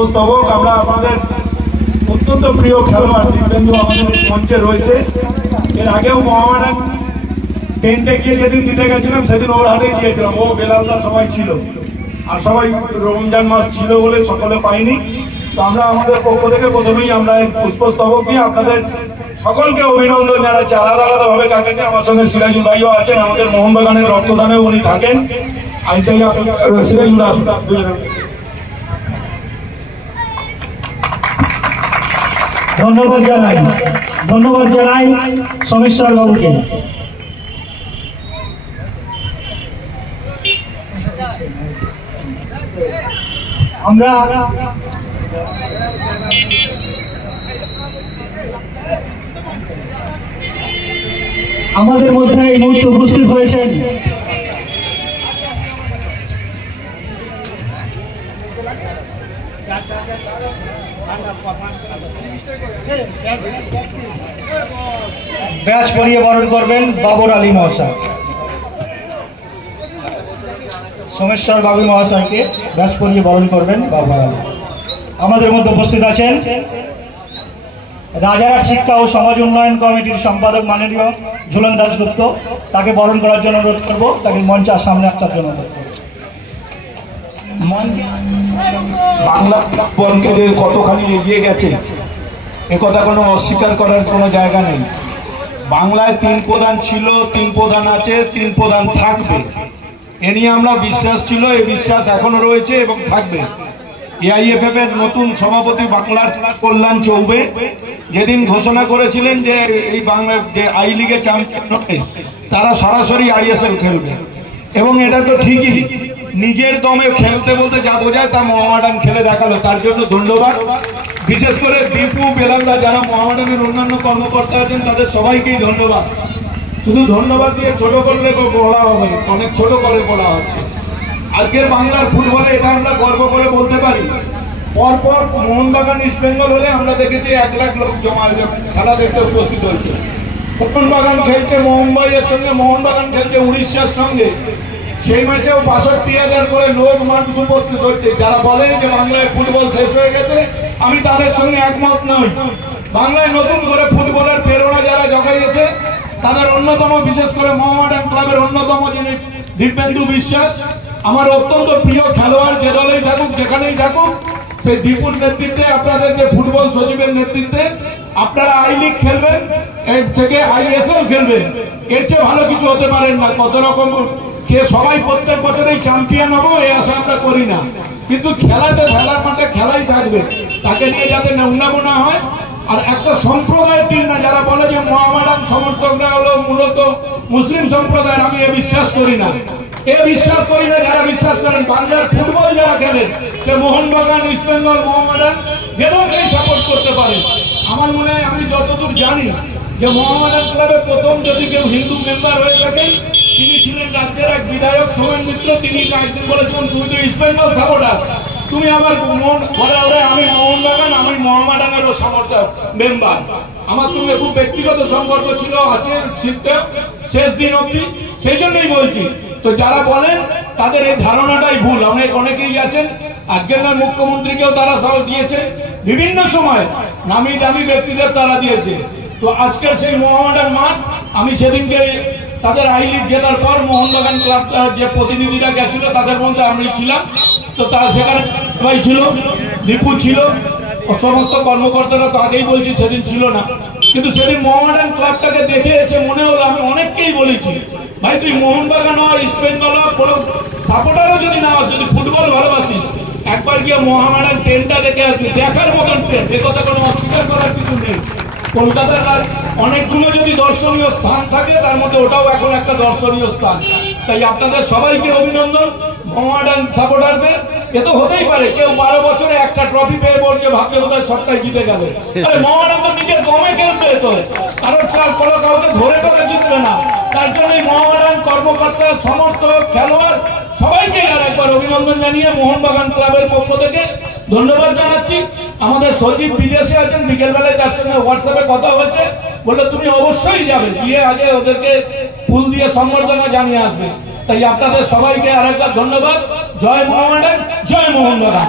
পুষ্পস্তবক আমরা আমাদের অত্যন্ত প্রিয় খেলোয়াড় দিব্যেন্দু আমাদের মঞ্চে রয়েছে। এর আগেও মোহামেডান টেন্টে গিয়ে যেদিন দিতে গেছিলাম সেদিন ওর হাতেই দিয়েছিলাম, ও বেলালদা সবাই ছিল, আর সবাই রমজান মাস ছিল বলে সকলে পাইনি। তো আমরা আমাদের পক্ষ থেকে প্রথমেই আমরা পুষ্পস্তবক দিয়ে আপনাদের সকলকে অভিনন্দন জানাচ্ছি আলাদা আলাদা ভাবে। কাকে আমার সঙ্গে সিরাজুল ভাইও আছেন, আমাদের মোহনবাগানের রক্তদানেও উনি থাকেন। আজ থেকে সিরাজুল আসুন। ধন্যবাদ জানাই সমেশ্বর বাবুকে। আমরা আমাদের মধ্যে এই মুহূর্তে উপস্থিত হয়েছেন ব্যাচ পরিয়ে বরণ করবেন বাবর আলী মহাশয়। সোমেশ্বর বাবু মহাশয়কে ব্যাচ পরিয়ে বরণ করবেন বাবর আলী। আমাদের মধ্যে উপস্থিত আছেন রাজারহাট শিক্ষা ও সমাজ উন্নয়ন কমিটির সম্পাদক মাননীয় ঝুলন দাশগুপ্ত, তাকে বরণ করার জন্য অনুরোধ করবো, তাকে মঞ্চে সামনে আসার জন্য অনুরোধ করবো। বাংলা বলকে যে কতখানি এগিয়ে গেছে একথা কোনো অস্বীকার করার কোনো জায়গা নেই। বাংলায় 3 প্রধান ছিল, 3 প্রধান আছে, 3 প্রধান থাকবে, এ নিয়ে আমরা বিশ্বাস ছিল, এই বিশ্বাস এখনো রয়েছে এবং থাকবে। এআইএফএফ এর নতুন সভাপতি বাংলার কল্যাণ চৌবে যেদিন ঘোষণা করেছিলেন যে এই বাংলা যে আই লিগে চ্যাম্পিয়ন হবে তারা সরাসরি আইএসএল খেলবে, এবং এটা তো ঠিকই, নিজের দমে খেলতে বলতে যা বোঝায় তা মোহামেডান খেলে দেখালো, তার জন্য ধন্যবাদ। বিশেষ করে দীপু বেলালদা যারা মোহামেডানের অন্যান্য কর্মকর্তা আছেন তাদের সবাইকেই ধন্যবাদ। শুধু ধন্যবাদ দিয়ে ছোট করলে বলা হবে, অনেক ছোট করে বলা হচ্ছে। আজকের বাংলার ফুটবলে এটা আমরা গর্ব করে বলতে পারি, পরপর মোহনবাগান ইস্ট বেঙ্গল হলে আমরা দেখেছি 1 লাখ লোক জমা খেলা দেখতে উপস্থিত হয়েছে। মোহনবাগান খেলছে মুম্বাইয়ের সঙ্গে, মোহনবাগান খেলছে উড়িষ্যার সঙ্গে, সেই ম্যাচেও 62,000 করে লোক মানুষ উপস্থিত হচ্ছে। যারা বলে যে বাংলায় ফুটবল শেষ হয়ে গেছে, আমি তাদের সঙ্গে একমত নই। বাংলায় নতুন করে ফুটবলের প্রেরণা যারা জগাইয়েছে তাদের অন্যতম, বিশেষ করে মোহামেডান ক্লাবের অন্যতম যিনি দিব্যেন্দু বিশ্বাস, আমার অত্যন্ত প্রিয় খেলোয়াড়, যে দলেই থাকুক যেখানেই থাকুক, সেই দীপুর নেতৃত্বে আপনাদের যে ফুটবল সচিবের নেতৃত্বে আপনারা আই লিগ খেলবেন, এর থেকে আইএসএল খেলবেন, এর চেয়ে ভালো কিছু হতে পারেন না। কত রকম কে সবাই প্রত্যেক বছরেই চ্যাম্পিয়ন হবো এই আশা আমরা করি না, কিন্তু খেলাতে খেলার মাঠে খেলাই থাকবে, তাকে নিয়ে যাতে নোংরামো না হয়। আর একটা সম্প্রদায়ের টিম না, যারা বলে যে মোহামেডান সমর্থকরা হলো মূলত মুসলিম সম্প্রদায়ের, আমি এ বিশ্বাস করি না। যারা বিশ্বাস করেন বাংলার ফুটবল যারা খেলেন, সে মোহনবাগান, ইস্ট বেঙ্গল, মোহামেডান যে দলকেই সাপোর্ট করতে পারে। আমার মনে হয়, আমি যতদূর জানি যে মোহামেডান ক্লাবে প্রথম যদি কেউ হিন্দু মেম্বার হয়ে থাকেন তিনি ছিলেন রাজ্যের এক বিধায়ক সোমেন মিত্র। তিনি একদিন বলেছিলেন, তুই তো ইস্ট বেঙ্গল সাপোর্টার, তুমি আবার আমি মোহনবাগান, আমি মোহামেডানেরও সমর্থক মেম্বার। আমার সঙ্গে খুব ব্যক্তিগত সম্পর্ক ছিল, আছে, শেষ দিন অব্দি, সেই জন্যই বলছি। তো যারা বলেন তাদের এই ধারণাটাই ভুল। অনেকেই আছেন, আজকের নয় মুখ্যমন্ত্রীকেও তারা সহ দিয়েছে, বিভিন্ন সময় নামি দামি ব্যক্তিদের তারা দিয়েছে। তো আজকের সেই মোহামেডান মাঠ, আমি সেদিনকে তাদের আই লিগ জেতার পর মোহনবাগান ক্লাব যে প্রতিনিধিরা গেছিল তাদের মধ্যে আমি ছিলাম। তো তারা সেখানে ভাই ছিল, দীপু ছিল, সমস্ত কর্মকর্তারা তো আগেই বলছি সেদিন ছিল না, কিন্তু সেদিন মোহামেডান ক্লাবটাকে দেখে এসে মনে হলো, আমি অনেককেই বলেছি, ভাই তুই মোহনবাগান হয়, ইস্ট বেঙ্গল হয়, কোনো সাপোর্টারও যদি না হয়, যদি ফুটবল ভালোবাসিস, একবার গিয়ে মোহামেডান ট্রেনটা দেখে আসবি, দেখার মতন ট্রেন, এ কথা কোনো অস্বীকার করার কিছু নেই। কলকাতার অনেকগুলো যদি দর্শনীয় স্থান থাকে তার মধ্যে ওটাও এখন একটা দর্শনীয় স্থান। তাই আপনাদের সবাইকে অভিনন্দন, মোহামেডান সাপোর্টারদের। এ তো হতেই পারে কেউ 12 বছরে একটা ট্রফি পেয়ে বলছে, ভাবছে বোধহয় সবটাই জিতে গেল। মোহামেডান তো নিজের দমে খেলতে হতো, কারণ কোনো কাউকে ধরে টোকে জিতবে না। তার জন্য মোহামেডান কর্মকর্তা, সমর্থক, খেলোয়াড় সবাইকে আর একবার অভিনন্দন জানিয়ে মোহনবাগান ক্লাবের পক্ষ থেকে ধন্যবাদ জানাচ্ছি। আমাদের সচিব বিদেশে আছেন, বিকেলবেলায় তার সঙ্গে হোয়াটসঅ্যাপে কথা হয়েছে, বললে তুমি অবশ্যই যাবে, গিয়ে আগে ওদেরকে ফুল দিয়ে সম্বর্ধনা জানিয়ে আসবে। তাই আপনাদের সবাইকে আরেকবার ধন্যবাদ। জয় মোহামেডান, জয় মোহনবাগান।